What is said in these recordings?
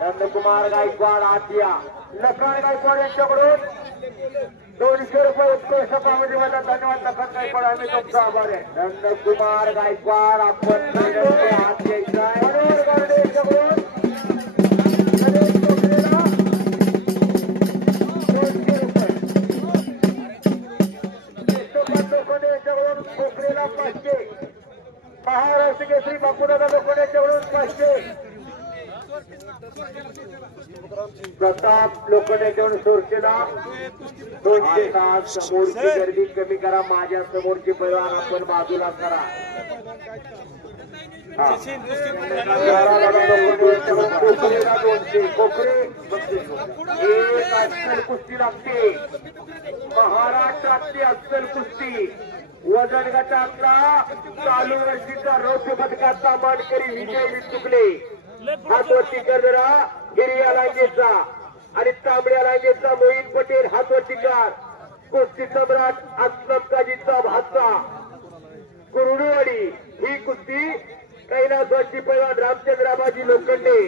नंदकुमार गायकवाड आतिया लखन गायकवाड यांच्याकडून 200 रुपये उत्कृष्ट कॉमेडी मध्ये धन्यवाद. लखन गायकवाड आम्ही तुमचा आभार आहे. नंदकुमार गायकवाड आपण हात घ्यायचा आहे. मनोहर गारडे यांच्याकडून खोकरेला 500. महाराष्ट्र केसरी बापूदादा लोखंडे यांच्याकडून 500. प्रताप लोखंडे यांच्याकडून सोरसेला 200. समोरची गर्दी कमी करा. माझ्या समोरची पैलवान आपण बाजूला करा. खोकरेला 200. खोकरे एक अस्सल कुस्ती लागते. महाराष्ट्रातली अस्सल कुस्ती वजन गटातला चालू वर्षीचा रौप्य पदकाचा मानकरी विजय विचुकले. हातवरती गजरा हिरव्या लांजेचा आणि तांबड्या लांजेचा मोईन पटेल हातवरतीकार. कुस्ती सम्राट अस्लम काजीचा भाचा कुरुडवाडी. ही कुस्ती कैलासवासी पैलवान रामचंद्र आबाजी लोखंडे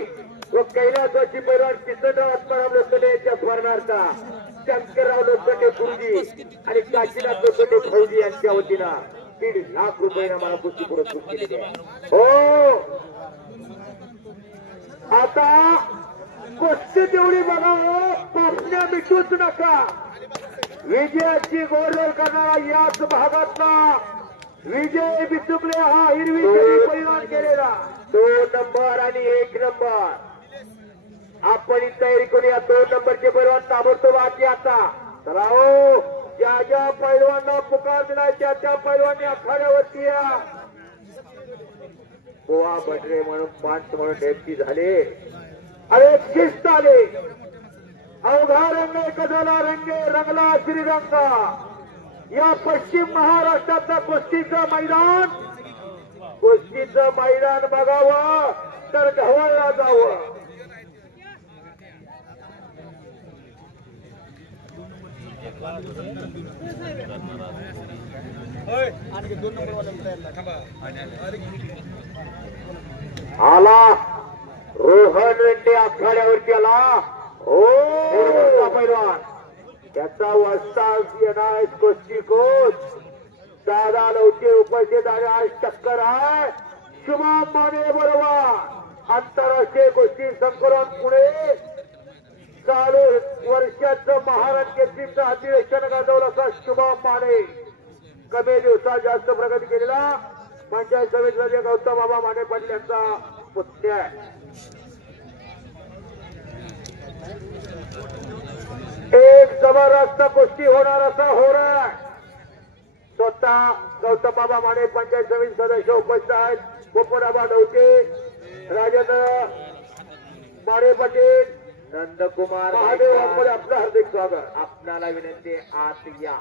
व कैलासवासी पैलवान किसनराव आत्माराम लोखंडे यांच्या स्मरणार्थ शंकरराव लोखंडे गुरुजी आणि काशीनाथ लोखंडे फौजी यांच्या वतीनं 1.5 लाख रुपये मला कुस्ती पुरस्कृत केलेली आहे. हो आता कुस्ती तेवढी बघा. पापण्या मिटूच नका. विजयाची गोडलोल करणारा याच भागातला विजय बिचुकले हा हिरवी पैलवान केलेला 2 नंबर आणि 1 नंबर. आपण तयारी करूया. 2 नंबरचे पैलवान ताबडतोब आधी आता. चला हो ज्या ज्या पैलवांना पुकार दिलाय त्या त्या पैलवानी आखाड्यावरती या. गोवा बटरे म्हणून पाच म्हणून डेप्टी झाले. अरे शिस्त आले. अवघा रंगे कदला रंगे रंगला श्रीरंगा. या पश्चिम महाराष्ट्रातलं कुस्तीचं मैदान बघावं तर ढवळला जावं. आला रोहन रेड्डी आखाड्यावरती आला. हो पैलवान त्याचा वस्ताद येणार कुस्ती कोच दादा लवचे उपस्थित आणि आज टक्कर आहे शुभम माने बरोबर. आंतरराष्ट्रीय कुस्ती संकुलन पुणे चालू वर्षाचं महाराष्ट्र केसरीचं अधिवेशन गाजवलं असा शुभम माने. कमी दिवसात जास्त प्रगती केलेला पंचायत समितीमध्ये गौतम बाबा माने पाटील यांचा पुत्र आहे. एक जबरदस्त कुस्ती होणार असा होणार. स्वतः गौतम बाबा माने पंचायत समिती सदस्य उपस्थित आहेत. गोपनाबा डवके राजेंद्र माने पाटील नंदकुमार महादेव आपलं हार्दिक स्वागत. आपणाला विनंती आत या.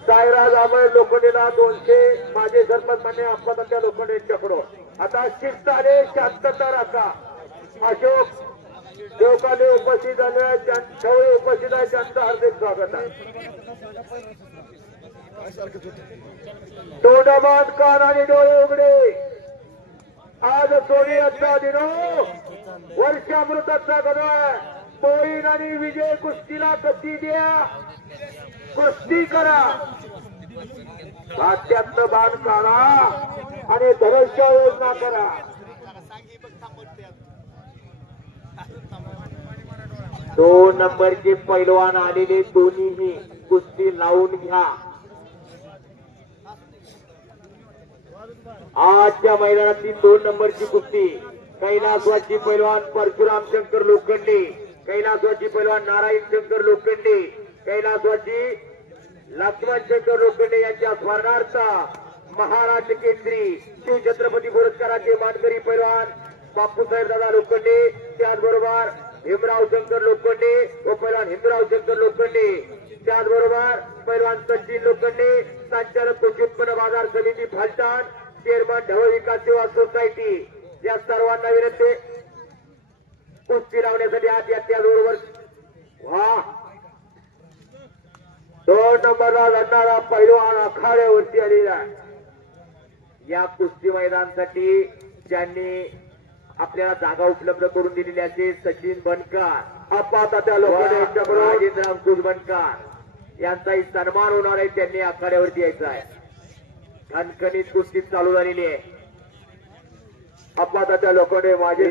साईराज आंबळे लोखंडेला 200. माझे सरपंच मान्य आपल्या लोखंडे यांच्याकडून आता शिस्त आले. शांतता राखा. अशोक देवकाले उपस्थित झाले. त्यांच्यावेळी उपस्थित आहे त्यांचं हार्दिक स्वागत आहे. तोंडाबाद कान आणि डोळे उघडे. आज सोनियाचा दिनो वर्षामृताचा गणय. मोहीन आणि विजय कुस्तीला गती द्या. कुस्ती करा. हात्यातलं बाण काढा आणि धनुष्य योजना करा. दोन नंबरचे पैलवान आलेले दोन्हीही कुस्ती लावून घ्या. आजच्या मैदानातली 2 नंबरची कुस्ती कैलासवासी पैलवान परशुराम शंकर लोखंडे, कैलासवासी पैलवान नारायण शंकर लोखंडे, कैलासवासी लक्ष्मण शंकर लोखंडे यांच्या स्मरणार्थ महाराष्ट्र केसरी शिवछत्रपती पुरस्काराचे मानकरी पैलवान बापूसाहेब दादा लोखंडे, त्याचबरोबर भीमराव शंकर लोखंडे व पैलवान हिंदराव शंकर लोखंडे, त्याचबरोबर पैलवान सचिन लोखंडे, संचालक कृषी उत्पन्न बाजार समिती फालटाण, चेअरमन ढवळ विकास सेवा सोसायटी, या सर्वांना विनंती कुस्ती लावण्यासाठी आज या त्याचबरोबर वा 2 नंबरला लढणारा पैलवान आखाड्यावरती आलेला. या कुस्ती मैदानासाठी ज्यांनी आपल्याला जागा उपलब्ध करून दिलेली आहे सचिन बनकर अप्पा तात्या लोखंडे यांच्याबरोबर राजेंद्र अंकुश बनकर यांचाही सन्मान होणार आहे. त्यांनी आखाड्यावरती यायचा आहे. खणखणीत कुस्ती चालू झालेली आहे. अप्पा तात्या लोखंडे माझे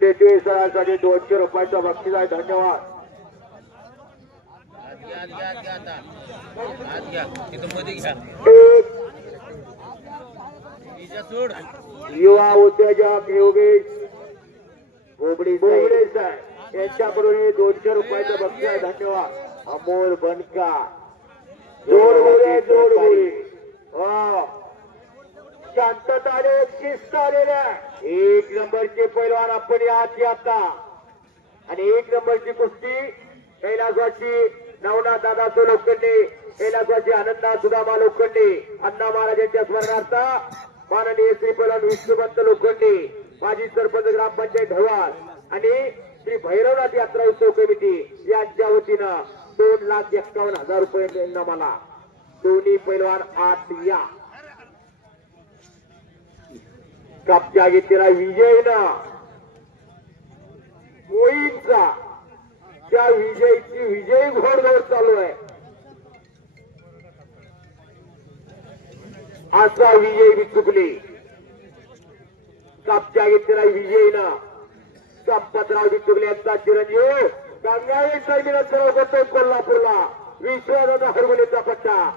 23 200 रुपयाचा बक्षीस आहे. धन्यवाद. युवा उद्योजक योगेश बोबडे यांच्याकडून 200 रुपयाचं बक्षीस आहे. धन्यवाद. अमोल बनकर जोडगोळी शांतताने शिस्त आलेल्या 1 नंबरचे पैलवान आपण याची आता आणि 1 नंबरची कुस्ती कैलासवासी नवनाथ दादा लोखंडे कैलासवासी आनंदा सुदामा लोखंडे अण्णा महाराजांच्या स्मरणार्थ माननीय श्री पैलवान विष्णुवंत लोखंडे माजी सरपंच ग्रामपंचायत ढवाल आणि श्री भैरवनाथ यात्रा उत्सव कमिटी यांच्या वतीनं 2,51,000 रुपये मला दोन्ही पैलवान आत या. कब्जा घेतलेला विजयनं मोईनचा त्या विजयची विजयी घोडदौड चालू आहे. असा विजय बी चुकले. कब्जा घेतलेला विजयनं संपतराव बी चुकले यांचा चिरंजीव गंगावेश टर्मिनल सर्व करतोय कोल्हापूरला. विश्वनाथ हरवलेचा पट्टा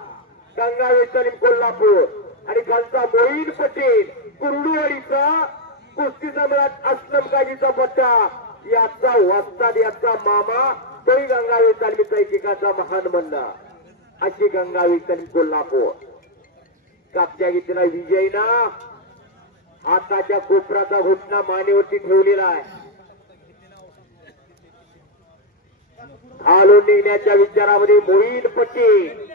गंगावेश टर्मिनल कोल्हापूर आणि खालचा मोईन पटेल कुर्डुवाडीचा कुस्ती सम्राट असलम काजीचा पट्टा याचा वस्ताद याचा मामा तोही गंगावेश तालमीचा एकेकाचा महान मंडळ अशी गंगावेश तालीम कोल्हापूर. कब्जा घेतलेला विजयना हाताच्या कोपराचा घोटणा मानेवरती ठेवलेला आहे. हालून निघण्याच्या विचारामध्ये मोईन पटेल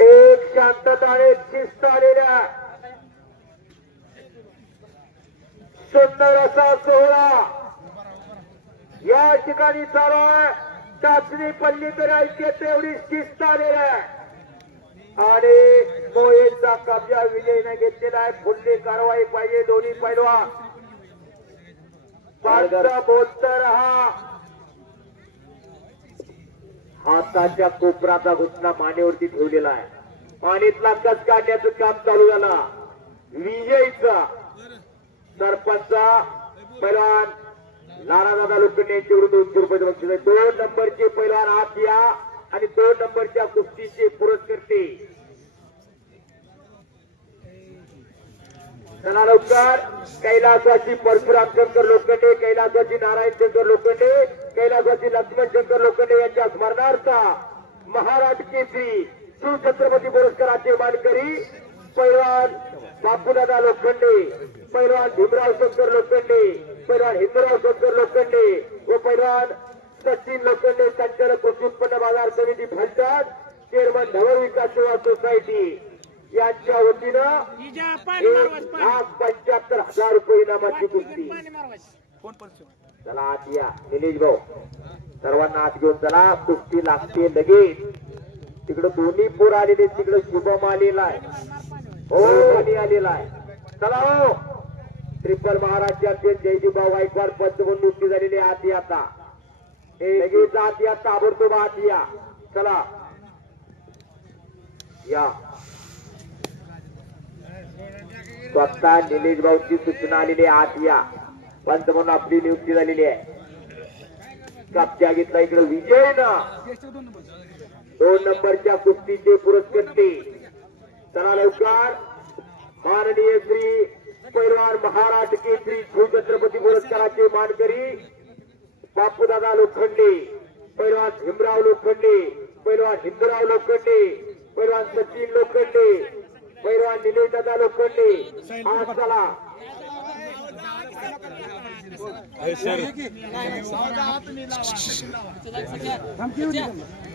एक शांतताने शिस्त आलेल्या सुंदर असा सोहळा या ठिकाणी चालू आहे. चाचणी पडली तर ऐक्य तेवढी शिस्त आलेल्या आहे आणि मोईनचा कब्जा विजयने घेतलेला आहे. पुढली कारवाई पाहिजे दोन्ही पैलवान. बोलत रहा. हाताच्या कोपराचा घुसणा मानेवरती ठेवलेला आहे. पाणीतला कस काढण्याचं काम चालू झालं. विजयचा सरपंच पैलवान नारादादा लोखंडे यांच्याकडून 200 रुपये बक्षीस आहे. 2 नंबरचे पैलवान आत या आणि 2 नंबरच्या कुस्तीचे पुरस्कर्ते चला लवकर. कैलासवासी परशुराम शंकर लोखंडे कैलासवासी नारायण शंकर लोखंडे कैलासवासी लक्ष्मण शंकर लोखंडे यांच्या स्मरणार्थ महाराष्ट्र केसरी शिवछत्रपती पुरस्काराचे मानकरी पैलवान बापूदादा लोखंडे पैलवान भीमराव शंकर लोखंडे पैलवान हिंदूराव शंकर लोखंडे व पैलवान सचिन लोखंडे संचालक कृषी उत्पन्न बाजार समिती फलटण चेअरमन धवल विकास सेवा सोसायटी यांच्या वतीनं 1,75,000 रुपये इनामाची कुस्ती. चला आत या निलेश भाऊ सर्वांना आत घेऊन चला. कुस्ती लागते लगेच. तिकडे दोन्ही पोर आलेले तिकडे शुभम आलेला आहे. हो आलेला आहे. चला हो. ट्रिपल महाराज चॅम्पियन जयजीभाऊ गायकवाड पंच म्हणून नियुक्ती झालेली आत या. आता लगेच आत या. ताबडतोब आत या. चला या. स्वतः निलेश भाऊची सूचना आलेली आत या. पंच म्हणून आपली नियुक्ती झालेली आहे. कब्जा घेतला इकडे विजय ना 2 नंबरच्या कुस्तीचे पुरस्कर्ते चला लवकर. माननीय श्री पैलवान महाराष्ट्र केसरी शिवछत्रपती पुरस्काराचे मानकरी बापूदादा लोखंडे पैलवान भीमराव लोखंडे पैलवान हिंदूराव लोखंडे पैलवान सचिन लोखंडे पैलवान निलेश दादा लोखंडे. आज चला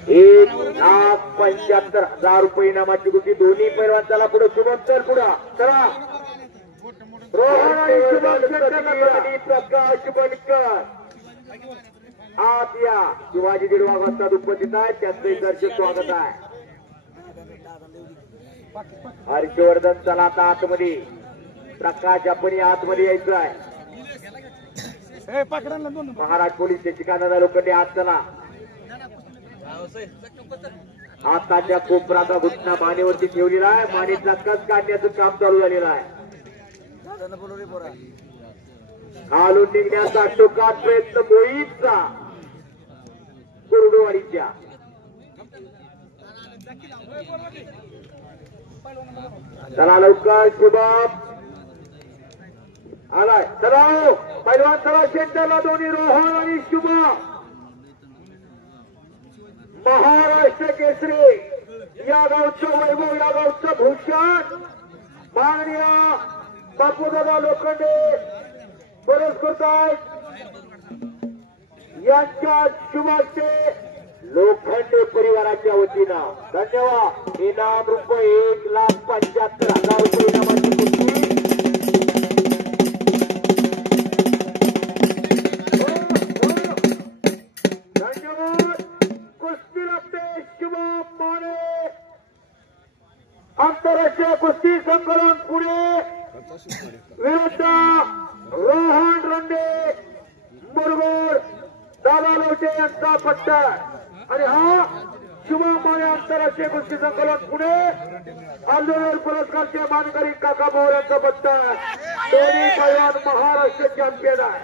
1,75,000 रुपये इनामाची कुस्ती. दोन्ही पैलवान चला पुढे. शुभम चल पुढे चला. रोहन आणि प्रकाश बनकर आत या. शिवाजी 1.5 वाजता उपस्थित आहे. त्यांचं दर्शक स्वागत आहे. हर्षवर्धन चला आता आतमध्ये. प्रकाश आपण आतमध्ये यायचं आहे. महाराज पोलीस स्टेशन लोखंडे आत चला. आताच्या कोपराचा घुटना मानेवरती ठेवलेला आहे. मानेचा कस काढण्याचं काम चालू झालेलं आहे. खालून निघण्याचा टोकात प्रयत्न मोहीमचा कुर्डुवाडीच्या. चला लवकर शुभम आलाय. चला पैलवान चला सेंटरला दोन्ही रोहन आणि शुभम. महाराष्ट्र केसरी या गावचं वैभव, या गावचं भूषण माननीय बापूदादा लोखंडे पुरस्कृत आहेत. यांच्या शुभास्ते लोखंडे परिवाराच्या वतीनं धन्यवाद. इनाम रुपये 1,75,000 रुपये इनामाची कुस्ती. धन्यवाद. कुस्ती लागते शुभम माने. आंतरराष्ट्रीय कुस्ती संकलन पुणे विरुद्ध रोहन रंडे मुरगोड दादा लोटे यांचा पट्टा. आणि हा शुभम माने आंतरराष्ट्रीय कुस्ती संकलन पुणे आंदोलन पुरस्कारचे मानकरी काका भाऊ यांचा पट्टा. दोन्ही पैलवान महाराष्ट्र चॅम्पियन आहे.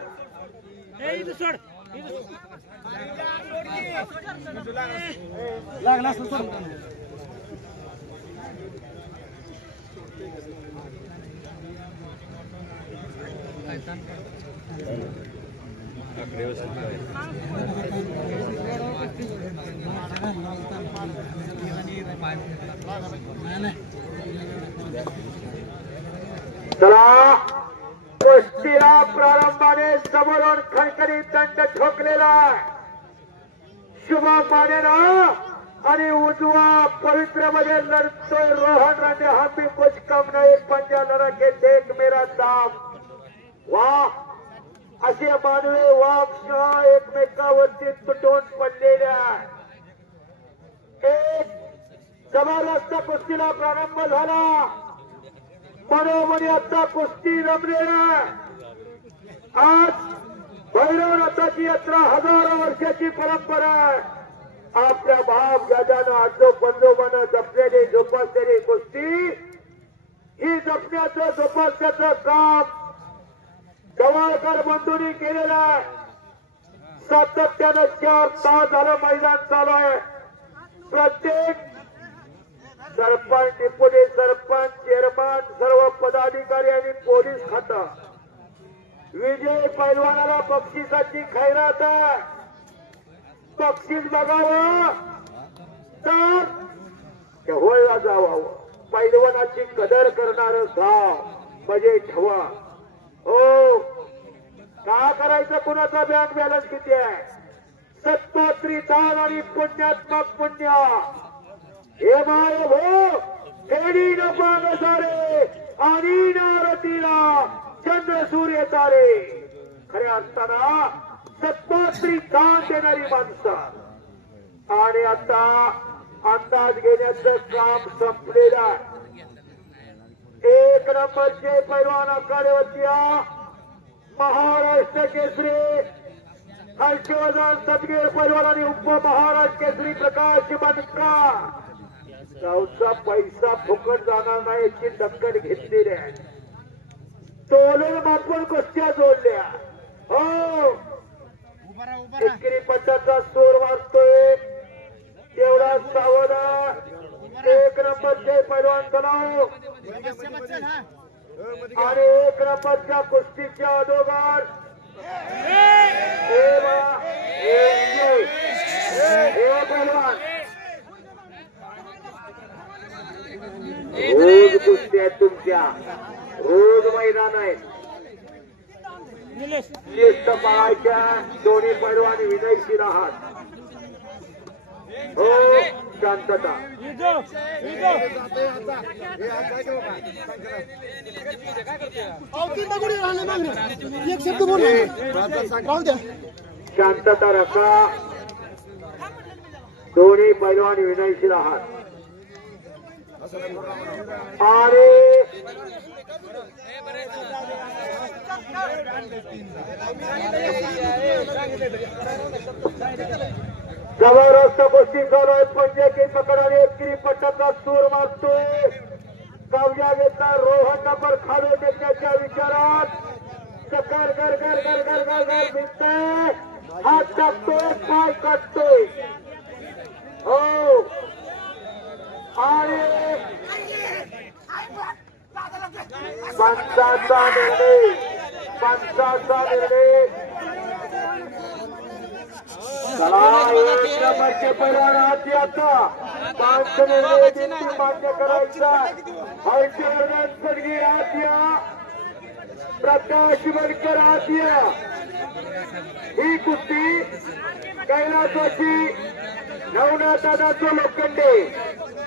चला कुस्तीला प्रारंभाने समोरून खणखणीत दंड ठोकलेला शुभम मानेनं. आणि उजवा पवित्र मध्ये लढतोय रोहन राणे. हामी कुछ कम नाही. पंजा लढके देख मेरा दाम. वा असे मानवे वाघ एकमेकावरती तुटून पडलेल्या. एक जबरदस्त कुस्तीला प्रारंभ झाला. मनोमनी आता कुस्ती रमलेला. आज भैरवनाथाची यात्रा हजारो वर्षाची परंपरा आहे. आपल्या बाप दादानं आजो पंजोबानं जपलेली जोपासलेली कुस्ती ही जपण्याचं जोपासण्याचं काम जवळकर बंधूंनी केलेलं आहे. सातत्यानं 4 तास झालं मैदान चालू आहे. प्रत्येक सरपंच, डेप्युटी सरपंच, चेअरमन, सर्व पदाधिकारी आणि पोलीस खातं विजय पैलवानाला बक्षिसाची खैरात आहे. बक्षीस बघावं तर होळला जावं. पैलवानाची कदर करणारं गाव म्हणजे ठेवा. हो का करायचं? कुणाचा बँक बॅलन्स किती आहे? सत्पात्री दान आणि पुण्यात्मक पुण्य हे माय हो खेडी न पाग सारे आणि नारतीला चंद्र सूर्य तारे. खऱ्या असताना सत्पात्री दान देणारी माणसं. आणि आता अंदाज घेण्याचं काम संपलेलं आहे. 1 नंबरचे पैलवान आखाड्यावरती महाराष्ट्र केसरी हर्षवर्धन सदगीर पैलवान आणि उपमहाराष्ट्र केसरी प्रकाश बनकर. गावचा पैसा फुकट जाणार नाही याची दखल घेतलेली आहे. तोलून मापून कुस्त्या जोडल्या. हो एकेरी पट्टाचा सूर वाजतोय तेवढा सावधा. 1 नंबरचे पैलवान तलाव आणि 1 नंबरच्या कुस्तीच्या अगोदर पैलवान रोज कुस्ती आहेत तुमच्या. रोज मैदान आहे. लिस्ट बघायच्या. दोन्ही पैलवान विनयशील आहात. हो शांतता. शांतता रखा. दोन्ही पैलवान विनयशील आहात. आणि जबरदस्त गोष्टी चालू आहेत. म्हणजे की पकडाने एकरी पट्टाचा सूर मारतोय. कवजा घेतला रोहन नंबर खाली देण्याच्या विचारात चक्कर कर कर कर कर कर कर भिजतोय. हात टाकतोय, पाय काढतोय. हो आणि पंचाचा निर्णय चला एक नंबरचे पैलवान हाती आता 5 निर्णय बिनती मान्य करायचा. हर्षवर्धन सडगी हातिया, प्रकाश वडकर हातिया. ही कुस्ती कैलासवासी नवनाथदादा लोखंडे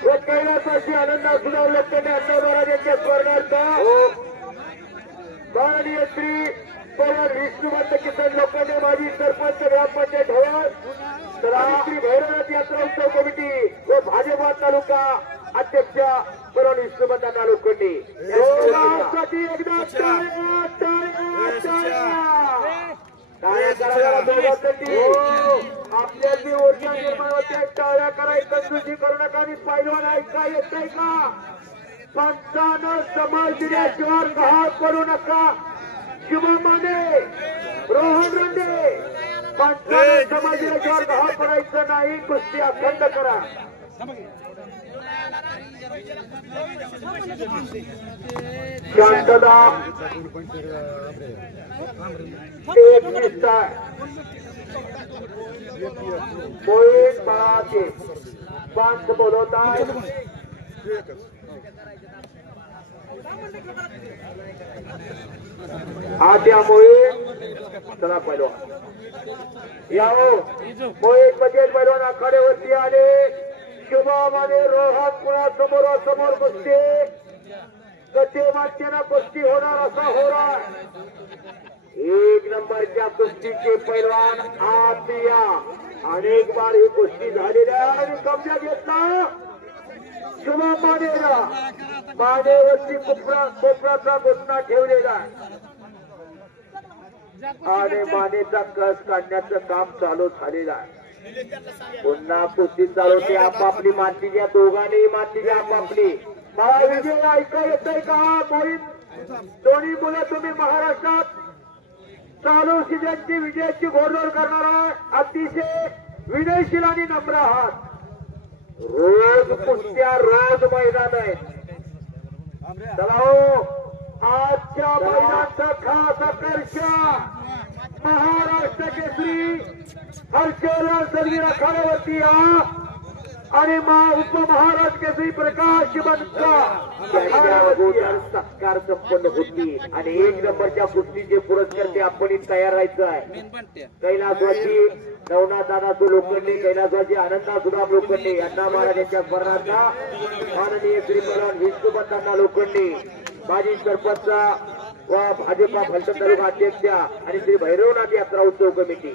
व कैलासवासी आनंदा सुधार लोखंडे अण्णा महाराज यांच्या स्वर्गार्थ माननीय श्री पवार विष्णुवंत किसन लोखंडे माजी सरपंच ग्रामपंचायत भवन श्री भैरवनाथ यात्रा उत्सव कमिटी व भाजपा तालुका अध्यक्ष पवार विष्णुवंत लोखंडे साठी एकदा आपल्याची ऊर्जा निर्माण होते. टाळ्या करायचं कंजूसी करू नका. आणि पैलवान ऐका येतंय का? पंचानं समाज दिल्याशिवाय गहाळ करू नका. शिवमाने रोहन रंडे पंचानं समाज दिल्याशिवाय गहाळ करायचं नाही. कुस्ती अखंड करा. शांतता एक मिनिट मोहित बाळाचे पंच बोलवत आहे. आद्या मोहित चला पैलवान यावो. मोहित पटेल पैलवान आखाड्यावरती आले. शुभमाने रोहन पुण्यासमोर कुस्ती कसे मागच्याना कुस्ती होणार असा होणार. एक नंबरच्या कुस्तीचे पैलवान आतिया. अनेक बार ही कुस्ती झालेली आहे आणि कब्जा घेतला शुभम मानेला. मानेवरती कोपराचा घुसणा ठेवलेला आणि मानेचा कस काढण्याचं काम चालू झालेलं आहे. पुन्हा कुस्ती चालू होती. आपापली माती घ्या. दोघांनी माती घ्या आपापली. मला विजय ऐका येतंय का? मोहित दोन्ही मुलं तुम्ही महाराष्ट्रात चालू सीझनची विजयाची घोडदौड करणारा अतिशय विनयशील आणि नम्र आहात. रोज कुस्त्या रोज मैदान आहेत. चला हो आजच्या मैदानाचा खास आकर्षण महाराष्ट्र केसरी हर्षवर्धन सडगी आखाड्यावरती आणि उपमहाराष्ट्र केसरी प्रकाश सत्कार संपन्न होती. आणि एक नंबरच्या कुस्तीचे पुरस्कार ते आपण तयार राहायचं आहे. कैलासवासी नवनाथदादा लोखंडे, कैलासवासी आनंदा सुधाम लोखंडे, अण्णा महाराज यांच्या स्मरणार्थ माननीय श्री पवार विष्णुवंत लोखंडे माजी सरपंच व भाजपा फलटण तालुका अध्यक्ष आणि श्री भैरवनाथ यात्रा उत्सव कमिटी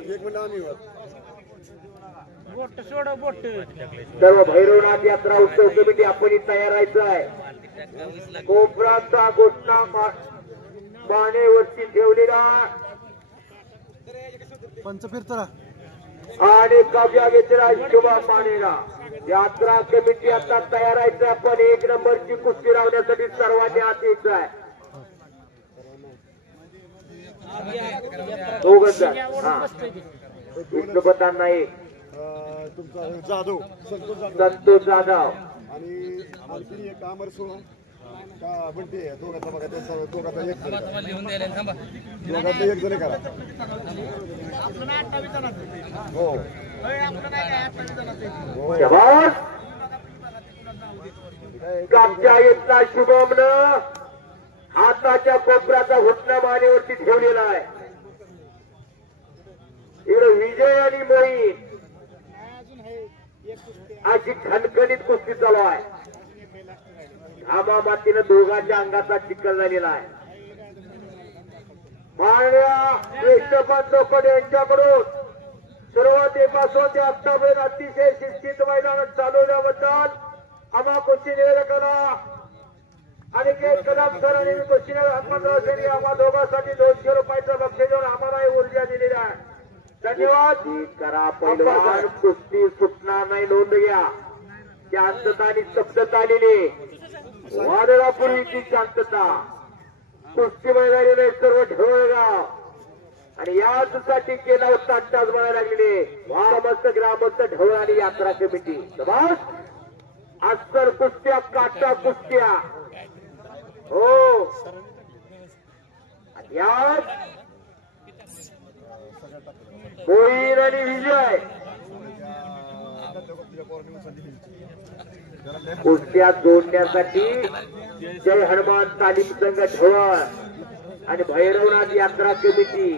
सर्व भैरवनाथ यात्रा उत्सव कमिटी आपण तयार राहायचं आहे. कोपराचा घोषणा मानेवरती ठेवलेला आणि कब्जा घेतलेला शुभम मानेला. यात्रा कमिटी आता तयार राहायचं. आपण एक नंबरची कुस्ती लावण्यासाठी सर्वांनी आत यायचं आहे. दोघच विष्णुपता नाही संतोष जाधव आणि आणखी एक अमर सोहम का बनते. दोघांचा बघा त्यांचा दोघांचा एक जण करा. हो कापच्या येतला शुभमनं हाताच्या कोपऱ्याचा घुसणा मानेवरती ठेवलेला आहे. इकडे विजय आणि मोहीत अशी खणखणीत कुस्ती चालू आहे. घामा मातीनं दोघांच्या अंगाचा चिखल झालेला आहे. माननीय विष्णुपंत लोखंडे यांच्याकडून सुरुवातीपासून ते आतापर्यंत अतिशय शिस्तीत मैदानात चालवल्याबद्दल आम्हा कुस्ती निवेदकाला अनिकेत कदम सर आणि कुस्ती हनुमंतराव सेनी आम्हा दोघांसाठी 200 रुपयाचं बक्षीस देऊन आम्हाला ऊर्जा दिलेली आहे. धन्यवाद. करा पैलवान, कुस्ती सुटणार नाही, नोंद घ्या. शांतता आणि स्तब्धता आलेली, वादळापूर्वीची शांतता. कुस्ती मैदानी सर्व ढवळगाव आणि याचसाठी केला होता अट्टास म्हणायला लागलेले समस्त ग्रामस्थ ढवळ आणि यात्रा कमिटी. बस अस्सल कुस्त्या, काटा कुस्त्या. हो यात होईल आणि विजय. कुस्त्या जोडण्यासाठी जय हनुमान तालीम संघ ढवळ आणि भैरवनाथ यात्रा कमिटी,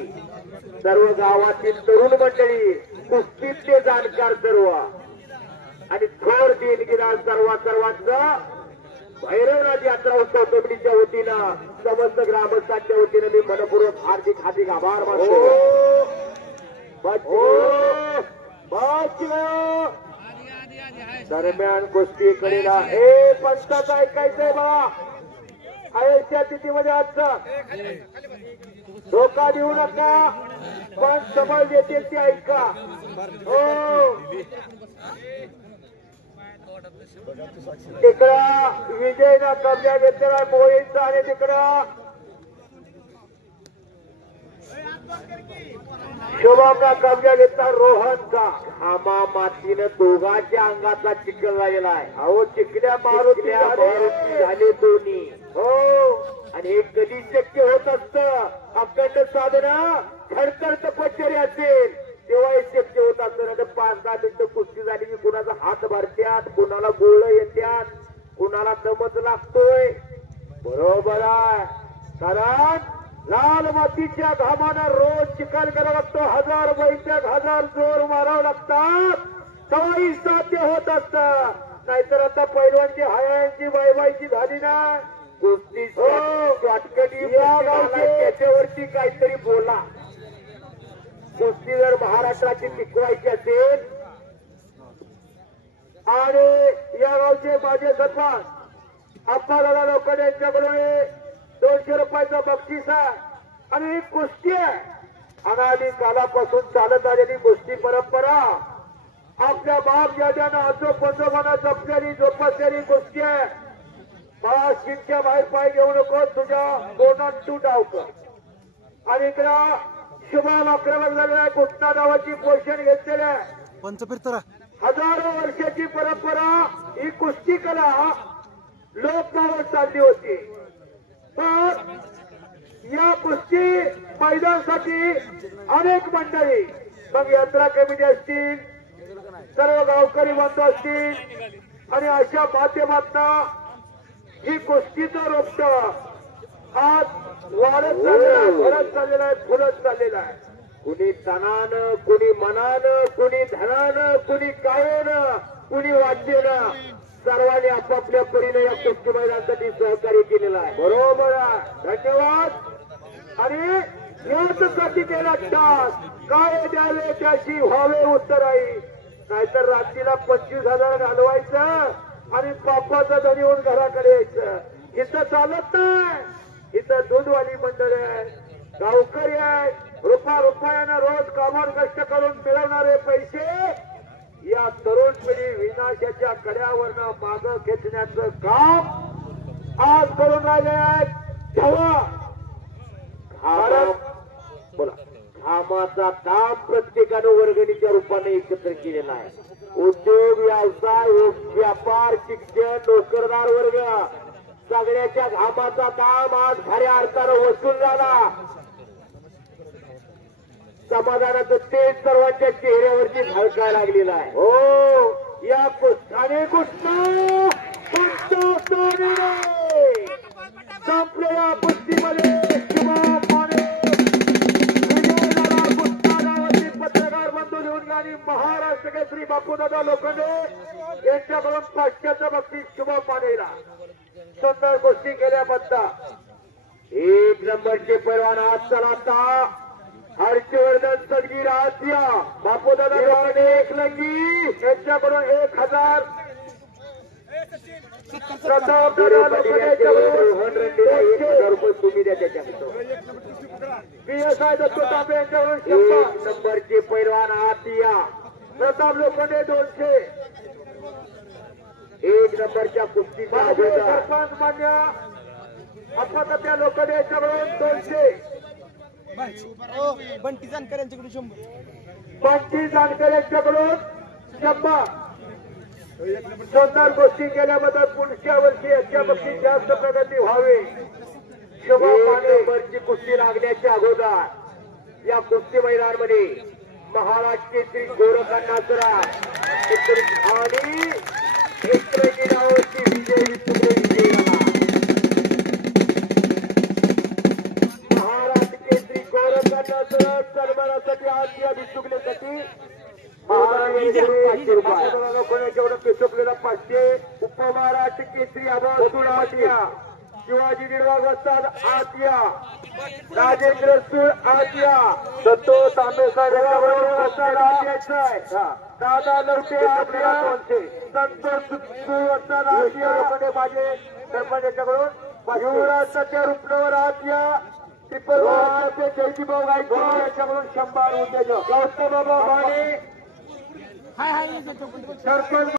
सर्व गावातील तरुण मंडळी, कुस्तीतले जाणकार सर्व आणि थोर देणगीदार सर्वांचा भैरवनाथ यात्रा उत्सव कमिटीच्या वतीनं समस्त ग्रामस्थांच्या वतीनं मी मनपूर्वक हार्दिक आभार मानतो. दरम्यान कुस्ती कडेला हे पंचाचं ऐकायचंय बघा. आयुष्या तिथीमध्ये आजचा धोका देऊ नका, पण समज देते ती ऐका. हो तिकडं विजयनं कब्जा घेतलेला मोळींचा आणि तिकडं शुभमला कब्जा घेतला रोहनचा. हामा मातीनं दोघांच्या अंगाचा चिखल लागलेला आहे. अहो चिकल्या मारुती झाले दोन्ही. हो आणि हे कधी शक्य होत असतं, अखंड साधना खडतर तपश्चर्या असेल तेव्हा हे शक्य होत असतं. नाही तर 5-10 मिनिटं कुस्ती झाली की कुणाचा हात भरत्यात, कुणाला गोळ येत्यात, कुणाला दमच लागतोय. बरोबर आहे, कारण लाल मातीच्या घामानं रोज चिखल करावं लागतो. 1000 बैठक 1000 जोर मारावं लागतात, तेव्हाही साध्य होत असत. नाहीतर आता पैलवानची हयांची बायबाईची झाली ना कुस्ती शॉर्टकटी त्याच्यावरती काहीतरी बोला. कुस्ती जर महाराष्ट्राची टिकवायची असेल आणि या गावचे माझे सरपंच अप्पादादा लोखंडे यांच्याकडून 200 रुपयाचं बक्षीस आहे आणि ही कुस्ती आहे. अनादी कालापासून चालत आलेली कुस्ती परंपरा, आपल्या बाप दादानं आजोपंजोबांना जपलेली जोपासलेली कुस्ती आहे. मला सीटच्या बाहेर पाय घेऊ नको, तुझ्या बोनात तू डावकर. आणि इकडं शुभम आक्रमक झालेला कुस्ता नावाची पोषण घेतलेलं आहे. पंचफिरतरा हजारो वर्षाची परंपरा ही कुस्ती कला लोप पावत चालली होती. पण या कुस्ती मैदानासाठी अनेक मंडळी, मग यात्रा कमिटी असतील, सर्व गावकरी बांधव असतील आणि अशा माध्यमातून ही कुस्तीचं रोपट आज वाढत चाललेला आहे, भरत चाललेला आहे, फुलत चाललेला आहे. कुणी तनानं, कुणी मनानं, कुणी धनानं, कुणी कायेनं, कुणी वाद्येनं, सर्वांनी आपापल्या परीने या कुस्ती मैदानासाठी सहकार्य केलेलं आहे. बरोबर आहे, धन्यवाद. आणि यासाठी केला तास काय द्यावे त्याची व्हावे उत्तराई. नाहीतर रात्रीला 25,000 घालवायचं आणि पापाचा धनी होऊन घराकडे यायचं. इथं चालत नाही. इथं दूधवाली मंडळ आहे, गावकरी आहे, रुपयानं रोज कामावर कष्ट करून मिळवणारे पैसे या तरुण पिढी विनाशाच्या कड्यावरनं मागं खेचण्याचं काम आज करून राहिले आहेत. तेव्हा बोला घामाचा दाम प्रत्येकानं वर्गणीच्या रूपाने एकत्र केलेला आहे. उद्योग, व्यवसाय, व्यापार, शिक्षण, नोकरदार वर्ग सगळ्याच्या घामाचा दाम आज खऱ्या अर्थानं वसूल झाला. समाधानाचं तेज सर्वांच्या चेहऱ्यावरती झळकायला लागलेला आहे. हो या कुस्ताने संपलेल्या कुस्तीमध्ये शुभम माने पत्रकार बंधू लिहून आणि महाराष्ट्र केसरी बापूदादा लोखंडे यांच्याकडून 500चं बक्षीस शुभम मानेला. सुंदर कुस्ती केल्याबद्दल 1 नंबरचे पैलवान आज चलाता हर्षवर्धन सदगीर आसिया बापूदादा लोखंडे एकलंगी यांच्याकडून 1000 प्रताप दादा लोखंडे यांच्याकडून रोहन रेड्डीला 1000 रुपये तुम्ही द्या त्याच्याकडे. PSI दत्तू तांबे यांच्याकडून 100. 1 नंबरचे पैलवान आतिया. प्रताप लोखंडे 200. 1 नंबरच्या कुस्तीचा माजी अगोदर सरपंच मान्य अप्पातात्या लोखंडे यांच्याकडून 200. बंटी जानकर यांच्याकडून 100. बंटी जानकर यांच्याकडून 100. जोरदार गोष्टी केल्याबद्दल पुढच्या वर्षी याच्या बाबतीत जास्त प्रगती व्हावी. शोभा 1 पांडे नंबरची कुस्ती लागण्याच्या अगोदर या कुस्ती मैदानामध्ये महाराष्ट्र केसरी गोरखांना आणि एकत्रची विजय तुकडे विजयी झाला. महाराष्ट्र केसरी गोरखांना सन्मानासाठी आज या विचुकलेसाठी लोकांच्याकडून पिसुकलेला 500. उपमहाराष्ट्र केसरी अभाव आतिया शिवाजी निर्वाग वस्ताद आतिया राजेंद्र सूळ आतिया दत्तो तांबे साहेब वस्ताद आतिया दादा लवटे आतिया संतोष सूळ वस्ताद आतिया लोखंडे माझे सरपंच यांच्याकडून युवराज सत्य रुपनवर आतिया टिप्पर जयजीभाऊ गायकवाड यांच्याकडून 100 उद्योजक गौतम बाबा माने सरपंच